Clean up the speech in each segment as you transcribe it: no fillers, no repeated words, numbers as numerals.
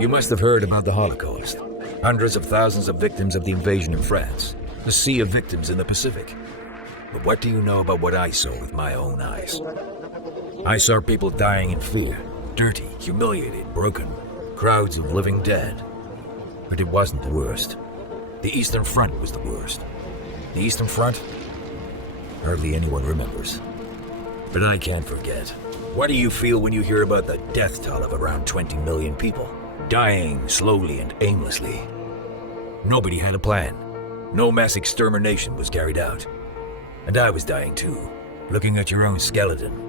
You must have heard about the Holocaust. Hundreds of thousands of victims of the invasion in France. The sea of victims in the Pacific. But what do you know about what I saw with my own eyes? I saw people dying in fear. Dirty, humiliated, broken. Crowds of living dead. But it wasn't the worst. The Eastern Front was the worst. The Eastern Front? Hardly anyone remembers. But I can't forget. What do you feel when you hear about the death toll of around 20 million people? Dying slowly and aimlessly. Nobody had a plan. No mass extermination was carried out. And I was dying too, looking at your own skeleton.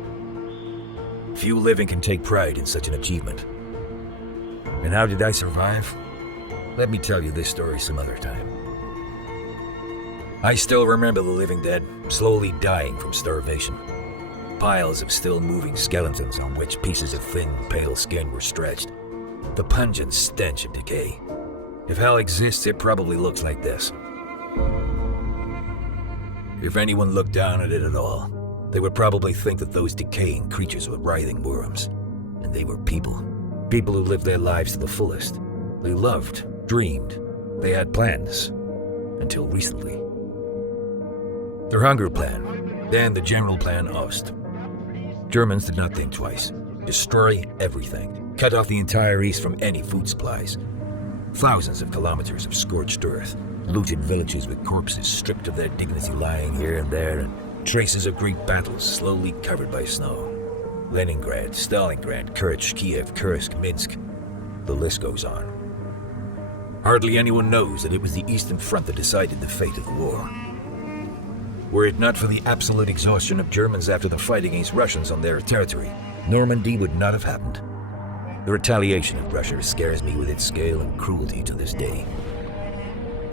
Few living can take pride in such an achievement. And how did I survive? Let me tell you this story some other time. I still remember the living dead slowly dying from starvation. Piles of still moving skeletons on which pieces of thin, pale skin were stretched. The pungent stench of decay. If hell exists, it probably looks like this. If anyone looked down at it at all, they would probably think that those decaying creatures were writhing worms. And they were people. People who lived their lives to the fullest. They loved, dreamed, they had plans. Until recently. Their hunger plan, then the general plan Ost. Germans did not think twice. Destroy everything. Cut off the entire East from any food supplies. Thousands of kilometers of scorched earth. Looted villages with corpses stripped of their dignity lying here and there, and traces of great battles slowly covered by snow. Leningrad, Stalingrad, Kerch, Kiev, Kursk, Minsk. The list goes on. Hardly anyone knows that it was the Eastern Front that decided the fate of the war. Were it not for the absolute exhaustion of Germans after the fight against Russians on their territory, Normandy would not have happened. The retaliation of Russia scares me with its scale and cruelty to this day.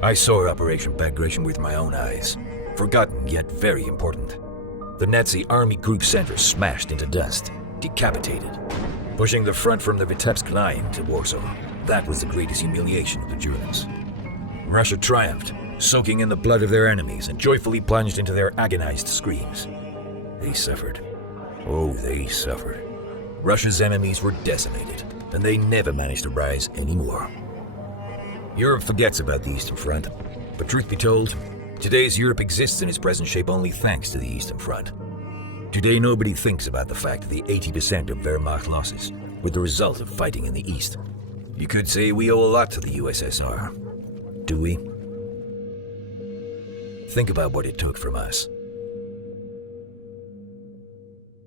I saw Operation Bagration with my own eyes. Forgotten yet very important. The Nazi army group center smashed into dust, decapitated. Pushing the front from the Vitebsk line to Warsaw. That was the greatest humiliation of the Germans. Russia triumphed, soaking in the blood of their enemies and joyfully plunged into their agonized screams. They suffered. Oh, they suffered. Russia's enemies were decimated, and they never managed to rise anymore. Europe forgets about the Eastern Front, but truth be told, today's Europe exists in its present shape only thanks to the Eastern Front. Today nobody thinks about the fact that the 80% of Wehrmacht losses were the result of fighting in the East. You could say we owe a lot to the USSR. Do we? Think about what it took from us.